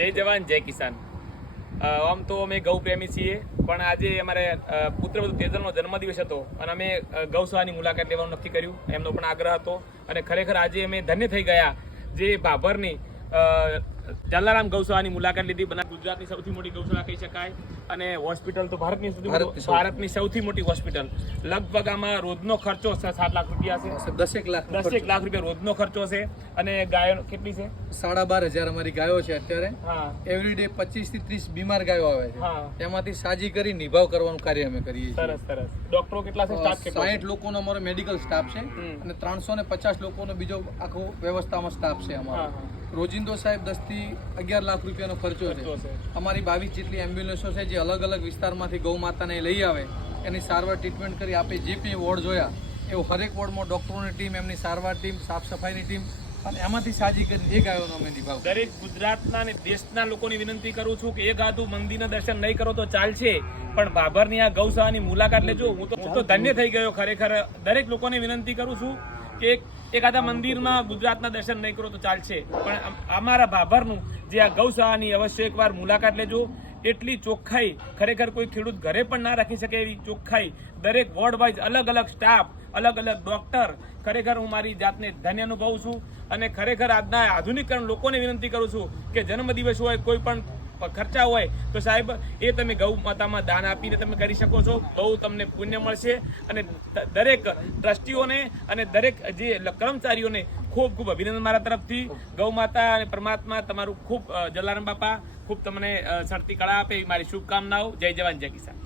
જય જવાન જય કિસાન. આમ તો અમે ગૌ પ્રેમી છીએ, પણ આજે અમારે પુત્રવધુ તેજલનો જન્મદિવસ હતો અને અમે ગૌશાળાની મુલાકાત લેવાનું નક્કી કર્યું. એમનો પણ આગ્રહ હતો અને ખરેખર આજે અમે ધન્ય થઈ ગયા જે ભાભરની જલારામ ગૌશાળાની મુલાકાત લીધી. ગુજરાતની સૌથી મોટી ગૌશાળા કહી શકાય અને હોસ્પિટલ તો ભારતની સૌથી મોટી હોસ્પિટલ. લગભગ આમાં રોજનો ખર્ચો 7 લાખ રૂપિયા છે. 10 લાખ રૂપિયા રોજનો ખર્ચો છે. અને ગાયો કેટલી છે? 12,500 અમારી ગાયો છે અત્યારે. એવરીડે 25 થી 30 બીમાર ગાયો આવે છે. તેમાંથી સાજી કરી નિભાવ કરવાનું કાર્ય અમે કરીએ છીએ. સરસ. ડોક્ટરો કેટલા છે? સ્ટાફ કેટલો? 60 લોકોનો અમારો મેડિકલ સ્ટાફ છે અને 350 લોકોનો બીજો આખો વ્યવસ્થામાં સ્ટાફ છે અમારો. રોજિંદો સાહેબ 10 થી 11 લાખ રૂપિયાનો ખર્ચો છે. અમારી 22 જેટલી એમ્બ્યુલન્સો છે જે અલગ અલગ વિસ્તારમાંથી ગૌ માતાને લઈ આવે, એની સારવાર ટ્રીટમેન્ટ કરી આપે. જે પણ વોર્ડ જોયા એવું હરેક વોર્ડમાં ડોક્ટરોની ટીમ, એમની સારવાર ટીમ, સાફ સફાઈની ટીમ અને એમાંથી સાજી કરી એ ગાયોનો અમે નિભાવ. દરેક ગુજરાતના અને દેશના લોકોની વિનંતી કરું છું કે એક આધું મંદિરના દર્શન નહીં કરો તો ચાલશે, પણ ભાભરની આ ગૌશાળાની મુલાકાત લેજો. હું તો ધન્ય થઈ ગયો ખરેખર. દરેક લોકોને વિનંતી કરું છું કે એક આધા મંદિરમાં ગુજરાતના દર્શન નહીં કરો તો ચાલશે, પણ અમારા ભાભરનું જે આ ગૌશાળાની અવશ્ય એકવાર મુલાકાત લેજો. એટલી ચોખ્ખાઈ ખરેખર કોઈ ખેડૂત ઘરે પણ ના રાખી શકે એવી ચોખ્ખાઈ. દરેક વોર્ડ વાઇઝ અલગ અલગ સ્ટાફ, અલગ અલગ ડોક્ટર. ખરેખર હું મારી જાતને ધન્ય અનુભવું છું અને ખરેખર આજના આધુનિકરણ લોકોને વિનંતી કરું છું કે જન્મદિવસ હોય, કોઈ પણ ખર્ચા હોય તો સાહેબ એ તમે ગૌ માતામાં દાન આપીને તમે કરી શકો છો. બહુ તમને પુણ્ય મળશે. અને દરેક ટ્રસ્ટીઓને અને દરેક જે કર્મચારીઓને ખૂબ ખૂબ અભિનંદન મારા તરફથી. ગૌ માતા અને પરમાત્મા તમારું ખૂબ જલારામ બાપા ખૂબ તમને શરતી કળા આપે એવી મારી શુભકામનાઓ. જય જવાન જય કિસાન.